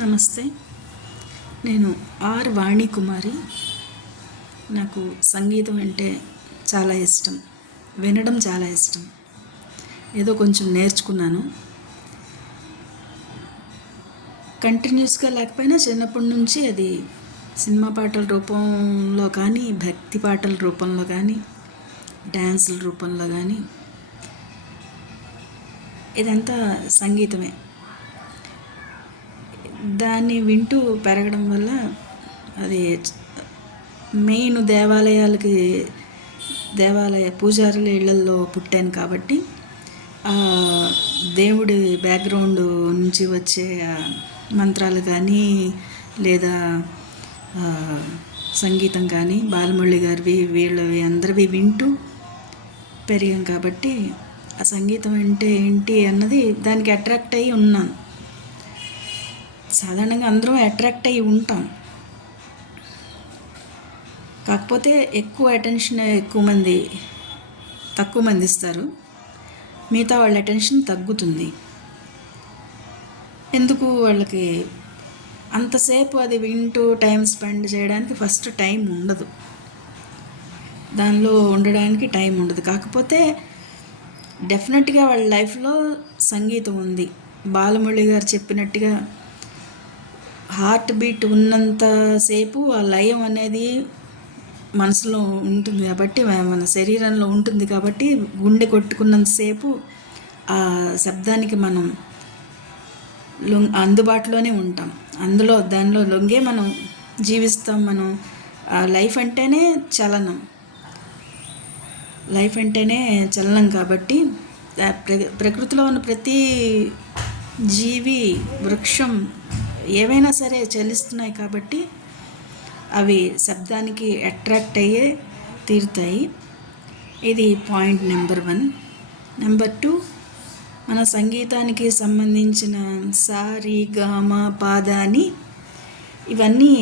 నమస్తే. నేను ఆర్ వాణి కుమారి. నాకు సంగీతం అంటే చాలా ఇష్టం. వినడం చాలా ఇష్టం. ఏదో కొంచెం నేర్చుకున్నాను. కంటిన్యూస్గా లేకపోయినా చిన్నప్పటి నుంచి అది సినిమా పాటల రూపంలో కానీ, భక్తి పాటల రూపంలో కానీ, డ్యాన్సుల రూపంలో కానీ ఇదంతా సంగీతమే. దాన్ని వింటూ పెరగడం వల్ల అది మెయిన్ దేవాలయ పూజారుల ఇళ్లల్లో పుట్టాను కాబట్టి దేవుడి బ్యాక్గ్రౌండ్ నుంచి వచ్చే మంత్రాలు కానీ లేదా సంగీతం కానీ బాలమురళి గారివి వీళ్ళవి అందరివి వింటూ పెరిగాం కాబట్టి ఆ సంగీతం అంటే ఏంటి అన్నది దానికి అట్రాక్ట్ అయ్యి ఉన్నాను. సాధారణంగా అందరం అట్రాక్ట్ అయ్యి ఉంటాం. కాకపోతే ఎక్కువ అటెన్షన్ తక్కువ మంది ఇస్తారు. మిగతా వాళ్ళ అటెన్షన్ తగ్గుతుంది. ఎందుకు వాళ్ళకి అంతసేపు అది వింటూ టైం స్పెండ్ చేయడానికి ఫస్ట్ టైం ఉండదు, దానిలో ఉండడానికి టైం ఉండదు. కాకపోతే డెఫినెట్గా వాళ్ళ లైఫ్లో సంగీతం ఉంది. బాలమురళి గారు చెప్పినట్టుగా హార్ట్ బీట్ ఉన్నంతసేపు ఆ లయం అనేది మనసులో ఉంటుంది కాబట్టి, మన శరీరంలో ఉంటుంది కాబట్టి గుండె కొట్టుకున్నంతసేపు ఆ శబ్దానికి మనం అందుబాటులోనే ఉంటాం. దానిలో లొంగే మనం జీవిస్తాం. మనం లైఫ్ అంటేనే చలనం కాబట్టి ప్రకృతిలో ఉన్న ప్రతి జీవి, వృక్షం ఏవైనా సరే చలిస్తున్నాయి కాబట్టి అవి శబ్దానికి అట్రాక్ట్ అయ్యే తీరుతాయి. ఇది పాయింట్ నెంబర్ 1. నెంబర్ 2, మన సంగీతానికి సంబంధించిన సా రి గా మా పా దా ని ఇవన్నీ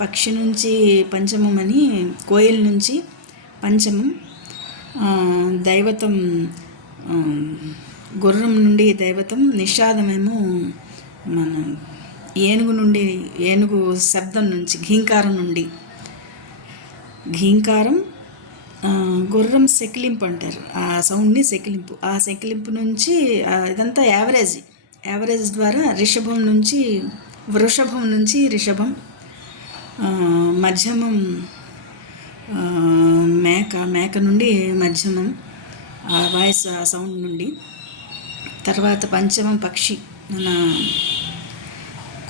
పక్షి నుంచి పంచమం అని, కోయిల్ నుంచి పంచమం, దైవతం గుర్రం నుండి దైవతం, నిషాదమేమో మన ఏనుగు శబ్దం నుంచి ఘీంకారం, గుర్రం సెకిలింపు అంటారు. ఆ సౌండ్ని సెకిలింపు నుంచి ఇదంతా యావరేజ్ ద్వారా వృషభం నుంచి రిషభం, మధ్యమం మేక నుండి మధ్యమం వాయిస్ సౌండ్ నుండి, తర్వాత పంచమం పక్షి మన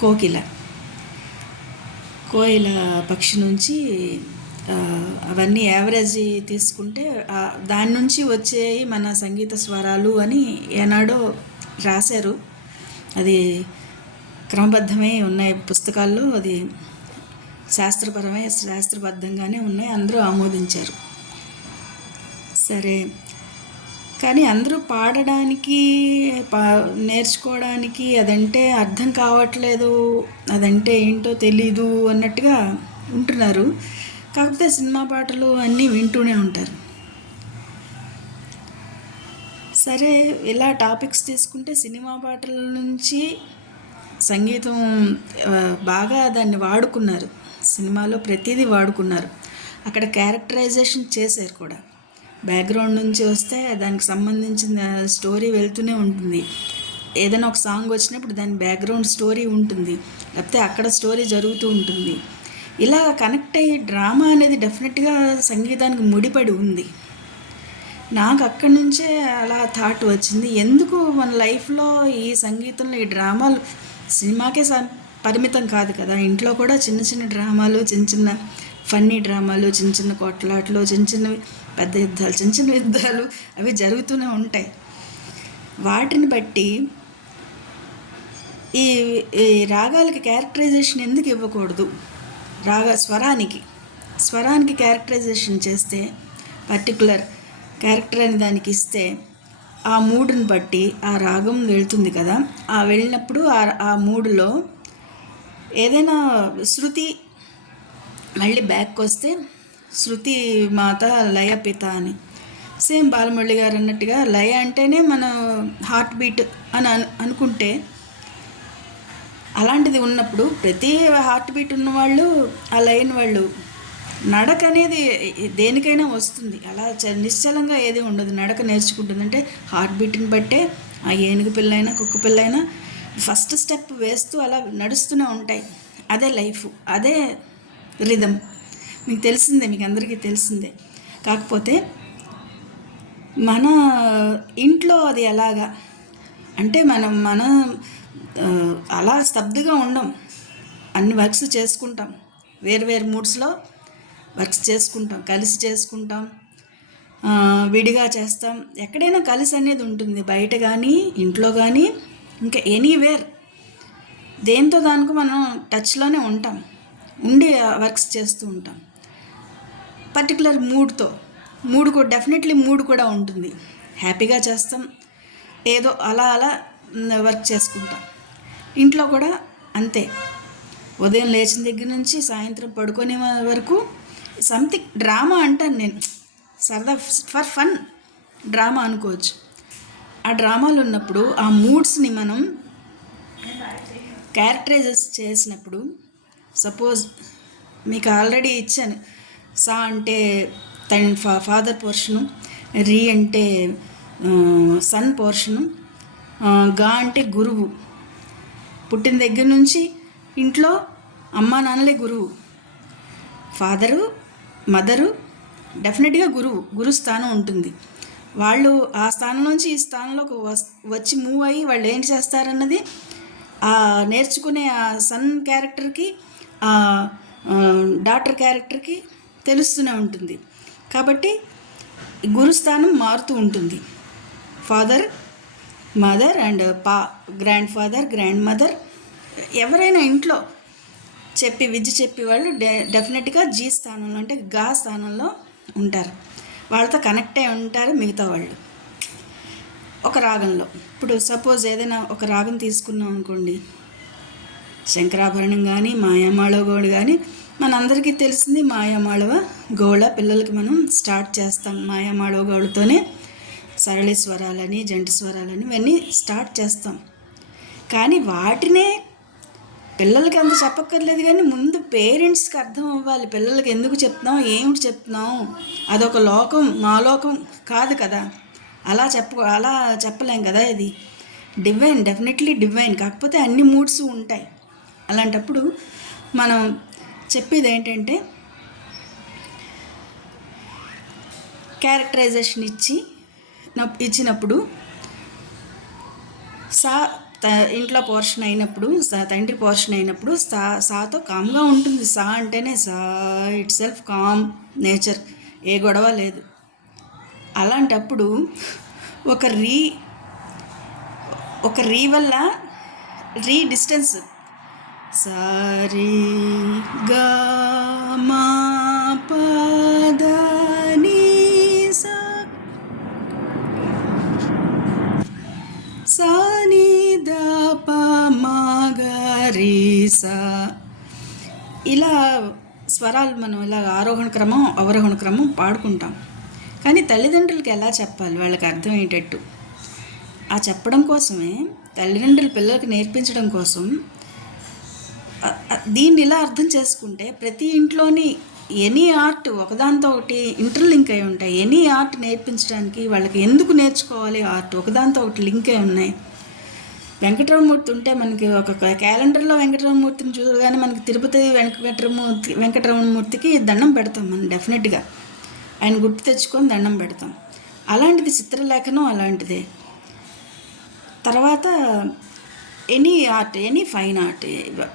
కోయిల పక్షి నుంచి, అవన్నీ యావరేజ్ తీసుకుంటే దాని నుంచి వచ్చేవి మన సంగీత స్వరాలు అని ఏనాడో రాశారు. అది క్రమబద్ధమై ఉన్నాయి పుస్తకాల్లో. అది శాస్త్రబద్ధంగానే ఉన్నాయి, అందరూ ఆమోదించారు. సరే, కానీ అందరూ పాడడానికి నేర్చుకోవడానికి అదంటే అర్థం కావట్లేదు, అదంటే ఏంటో తెలీదు అన్నట్టుగా ఉంటున్నారు. కాకపోతే సినిమా పాటలు అన్నీ వింటూనే ఉంటారు. సరే, ఇలా టాపిక్స్ తీసుకుంటే సినిమా పాటల నుంచి సంగీతం బాగా దాన్ని వాడుకున్నారు. సినిమాలో ప్రతిదీ వాడుకున్నారు. అక్కడ క్యారెక్టరైజేషన్ చేశారు కూడా. బ్యాక్గ్రౌండ్ నుంచి వస్తే దానికి సంబంధించిన స్టోరీ వెళ్తూనే ఉంటుంది. ఏదైనా ఒక సాంగ్ వచ్చినప్పుడు దాని బ్యాక్గ్రౌండ్ స్టోరీ ఉంటుంది, లేకపోతే అక్కడ స్టోరీ జరుగుతూ ఉంటుంది. ఇలా కనెక్ట్ అయ్యే డ్రామా అనేది డెఫినెట్గా సంగీతానికి ముడిపడి ఉంది. నాకు అక్కడి నుంచే అలా థాట్ వచ్చింది, ఎందుకు మన లైఫ్లో ఈ సంగీతంలో ఈ డ్రామాలు సినిమాకే పరిమితం కాదు కదా, ఇంట్లో కూడా చిన్న చిన్న డ్రామాలు, చిన్న ఫన్నీ డ్రామాలు, చిన్న కొట్లాట్లు, పెద్ద యుద్ధాలు, చిన్న యుద్ధాలు అవి జరుగుతూనే ఉంటాయి. వాటిని బట్టి ఈ రాగాలకి క్యారెక్టరైజేషన్ ఎందుకు ఇవ్వకూడదు? స్వరానికి క్యారెక్టరైజేషన్ చేస్తే, పర్టికులర్ క్యారెక్టర్ అని దానికి ఇస్తే ఆ మూడుని బట్టి ఆ రాగం వెళ్తుంది కదా. ఆ వెళ్ళినప్పుడు ఆ మూడులో ఏదైనా శృతి మళ్ళీ బ్యాక్ వస్తే శృతి మాత లయ పిత అని, సేమ్ బాలమురళి గారు అన్నట్టుగా లయ అంటేనే మన హార్ట్ బీట్ అని అనుకుంటే అలాంటిది ఉన్నప్పుడు ప్రతి హార్ట్ బీట్ ఉన్నవాళ్ళు ఆ లైన్ వాళ్ళు నడక అనేది దేనికైనా వస్తుంది. అలా నిశ్చలంగా ఏది ఉండదు. నడక నేర్చుకుంటుందంటే హార్ట్ బీట్ని బట్టే ఆ ఏనుగు పిల్లైనా కుక్క పిల్లైనా ఫస్ట్ స్టెప్ వేస్తూ అలా నడుస్తూనే ఉంటాయి. అదే లైఫ్, అదే రిధం. మీకు తెలిసిందే, మీకు అందరికీ తెలిసిందే. కాకపోతే మన ఇంట్లో అది ఎలాగా అంటే మన అలా స్తబ్దుగా ఉండం. అన్ని వర్క్స్ చేసుకుంటాం, వేరు మూడ్స్లో వర్క్స్ చేసుకుంటాం, కలిసి చేసుకుంటాం, విడిగా చేస్తాం. ఎక్కడైనా కలిసి అనేది ఉంటుంది, బయట కానీ ఇంట్లో కానీ ఇంకా ఎనీవేర్. దేంతో దానికి మనం టచ్లోనే ఉంటాం, ఉండి వర్క్స్ చేస్తూ ఉంటాం. పర్టికులర్ మూడ్ కూడా డెఫినెట్లీ మూడ్ కూడా ఉంటుంది. హ్యాపీగా చేస్తాం, ఏదో అలా వర్క్ చేసుకుంటాం. ఇంట్లో కూడా అంతే. ఉదయం లేచిన దగ్గర నుంచి సాయంత్రం పడుకునే వరకు సంథింగ్ డ్రామా అంటాను నేను, సరదా ఫర్ ఫన్ డ్రామా అనుకోవచ్చు. ఆ డ్రామాలు ఉన్నప్పుడు ఆ మూడ్స్ని మనం క్యారెక్టరైజెస్ చేసినప్పుడు, సపోజ్ మీకు ఆల్రెడీ ఇచ్చాను, సా అంటే ఫాదర్ పోర్షను, రీ అంటే సన్ పోర్షను, గా అంటే గురువు. పుట్టిన దగ్గర నుంచి ఇంట్లో అమ్మా నాన్నలే గురువు. ఫాదరు మదరు డెఫినెట్గా గురు స్థానం ఉంటుంది. వాళ్ళు ఆ స్థానం నుంచి ఈ స్థానంలోకి వచ్చి మూవ్ అయ్యి వాళ్ళు ఏం చేస్తారన్నది ఆ నేర్చుకునే ఆ సన్ క్యారెక్టర్కి, ఆ డాటర్ క్యారెక్టర్కి తెలుస్తూనే ఉంటుంది. కాబట్టి గురుస్థానం మారుతూ ఉంటుంది. Father, mother and grand father, grand mother, ఎవరైనా ఇంట్లో విద్య చెప్పి వాళ్ళు డెఫినెట్గా జీ స్థానంలో అంటే గా స్థానంలో ఉంటారు. వాళ్ళతో కనెక్ట్ అయి ఉంటారు మిగతా వాళ్ళు ఒక రాగంలో. ఇప్పుడు సపోజ్ ఏదైనా ఒక రాగం తీసుకున్నాం అనుకోండి, శంకరాభరణం కానీ మాయామాళవ గౌడ కానీ, మనందరికీ తెలిసింది మాయామాళవ గౌళ. పిల్లలకి మనం స్టార్ట్ చేస్తాం మాయామాళవ గౌళతోనే. సరళి స్వరాలని, జంట స్వరాలని ఇవన్నీ స్టార్ట్ చేస్తాం. కానీ వాటినే పిల్లలకి అంత చెప్పక్కర్లేదు. కానీ ముందు పేరెంట్స్కి అర్థం అవ్వాలి, పిల్లలకి ఎందుకు చెప్తున్నాం, ఏమిటి చెప్తున్నాం. అదొక లోకం, మా లోకం కాదు కదా. అలా చెప్పలేం కదా. ఇది డివైన్, డెఫినెట్లీ డివైన్. కాకపోతే అన్ని మూడ్స్ ఉంటాయి. అలాంటప్పుడు మనం చెప్పేది ఏంటంటే, క్యారెక్టరైజేషన్ ఇచ్చినప్పుడు ఇంట్లో పోర్షన్ అయినప్పుడు, తండ్రి పోర్షన్ అయినప్పుడు సాతో కామ్గా ఉంటుంది. సా అంటేనే Sa itself calm nature, ఏ గొడవ లేదు. అలాంటప్పుడు ఒక రీ వల్ల రీ డిస్టెన్స్ సారీ గా మా పద నీ సా ని ద ప మ గ రి సా, ఇలా స్వరాలు మనం ఇలా ఆరోహణ క్రమం అవరోహణ క్రమం పాడుకుంటాం. కానీ తల్లిదండ్రులకి ఎలా చెప్పాలి, వాళ్ళకి అర్థమయ్యేటట్టు ఆ చెప్పడం కోసమే తల్లిదండ్రులు పిల్లలకి నేర్పించడం కోసం దీన్ని ఇలా అర్థం చేసుకుంటే, ప్రతి ఇంట్లోని ఎనీ ఆర్ట్ ఒకదాంతో ఒకటి ఇంటర్లింక్ అయి ఉంటాయి. ఎనీ ఆర్ట్ నేర్పించడానికి వాళ్ళకి ఎందుకు నేర్చుకోవాలి ఆర్ట్, ఒకదాంతో ఒకటి లింక్ అయి ఉన్నాయి. వెంకటరమణమూర్తి ఉంటే మనకి ఒక క్యాలెండర్లో వెంకటరమణమూర్తిని చూడగానే మనకి తిరుపతి వెంకటరమణమూర్తికి దండం పెడతాం మనం. డెఫినెట్గా ఆయన గుర్తు తెచ్చుకొని దండం పెడతాం. అలాంటిది చిత్రలేఖనం అలాంటిదే. తర్వాత any art, any fine art,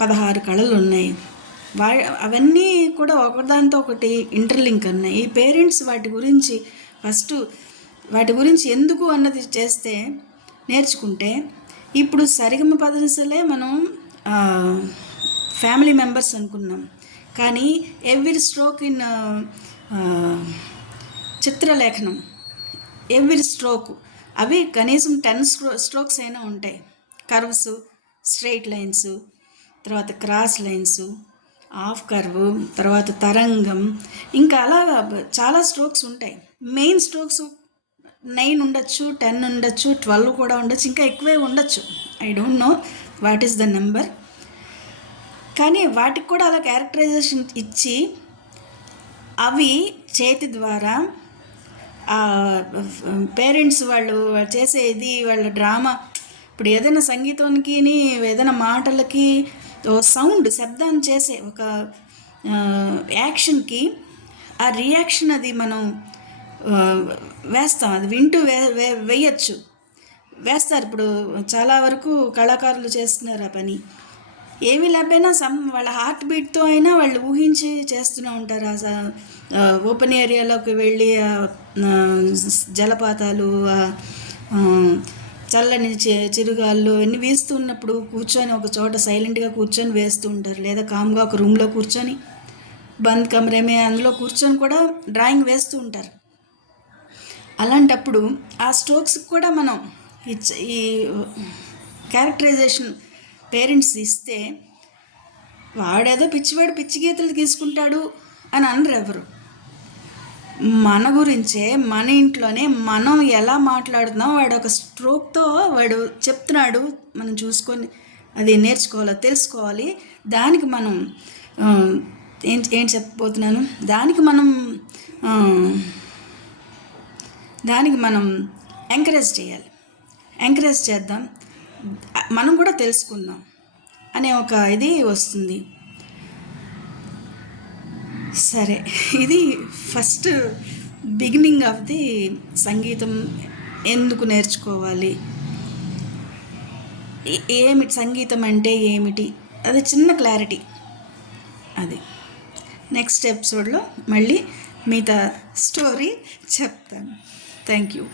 16 కళలు ఉన్నాయి. అవన్నీ కూడా ఒకదాంతో ఒకటి ఇంటర్లింక్ ఉన్నాయి. ఈ పేరెంట్స్ వాటి గురించి ఎందుకు అన్నది చేస్తే, నేర్చుకుంటే, ఇప్పుడు సరిగమ పదనిసలే మనం ఫ్యామిలీ మెంబర్స్ అనుకున్నాం. కానీ ఎవ్రీ స్ట్రోక్ ఇన్ చిత్రలేఖనం, ఎవ్రీ స్ట్రోక్ అవి కనీసం 10 స్ట్రోక్స్ అయినా ఉంటాయి. కర్వ్స్, స్ట్రైట్ లైన్స్, తర్వాత క్రాస్ లైన్స్, హాఫ్ కర్వ్, తర్వాత తరంగం, ఇంకా అలా చాలా స్ట్రోక్స్ ఉంటాయి. మెయిన్ స్ట్రోక్స్ 9 ఉండొచ్చు, 10 ఉండొచ్చు, 12 కూడా ఉండొచ్చు, ఇంకా ఎక్కువే ఉండొచ్చు. I don't know what is the number. కానీ వాటికి కూడా అలా క్యారెక్టరైజేషన్ ఇచ్చి అవి చేతి ద్వారా పేరెంట్స్ వాళ్ళు చేసేది వాళ్ళ డ్రామా. ఇప్పుడు ఏదైనా సంగీతానికి ఏదైనా మాటలకి సౌండ్ శబ్దాన్ని చేసే ఒక యాక్షన్కి ఆ రియాక్షన్ అది మనం వేస్తాం. అది వింటూ వేయచ్చు, వేస్తారు. ఇప్పుడు చాలా వరకు కళాకారులు చేస్తున్నారు ఆ పని. ఏమీ లేకపోయినా వాళ్ళ హార్ట్ బీట్తో అయినా వాళ్ళు ఊహించి చేస్తూనే ఉంటారు. ఓపెన్ ఏరియాలోకి వెళ్ళి జలపాతాలు, చల్లని చిరుగాళ్ళు అన్నీ వేస్తూ ఉన్నప్పుడు కూర్చొని ఒక చోట సైలెంట్గా కూర్చొని వేస్తూ ఉంటారు. లేదా కామ్గా ఒక రూమ్లో కూర్చొని బంద్ కమరేమే అందులో కూర్చొని కూడా డ్రాయింగ్ వేస్తూ ఉంటారు. అలాంటప్పుడు ఆ స్ట్రోక్స్కి కూడా మనం ఈ క్యారెక్టరైజేషన్ పేరెంట్స్ ఇస్తే వాడేదో పిచ్చివాడు పిచ్చి గీతలు తీసుకుంటాడు అని అనరు ఎవరు. మన గురించే మన ఇంట్లోనే మనం ఎలా మాట్లాడుతున్నాం వాడు ఒక స్ట్రోక్తో వాడు చెప్తున్నాడు, మనం చూసుకొని అది నేర్చుకోవాలి, తెలుసుకోవాలి. దానికి మనం ఏం చెప్పబోతున్నాను, దానికి మనం ఎంకరేజ్ చేయాలి. ఎంకరేజ్ చేద్దాం, మనం కూడా తెలుసుకుందాం అనే ఒక ఇది వస్తుంది. సరే, ఇది ఫస్ట్ బిగినింగ్ ఆఫ్ ది సంగీతం. ఎందుకు నేర్చుకోవాలి, ఏమిటి సంగీతం అంటే ఏమిటి, అది చిన్న క్లారిటీ. అది నెక్స్ట్ ఎపిసోడ్లో మళ్ళీ మిగతా స్టోరీ చెప్తాను. Thank you.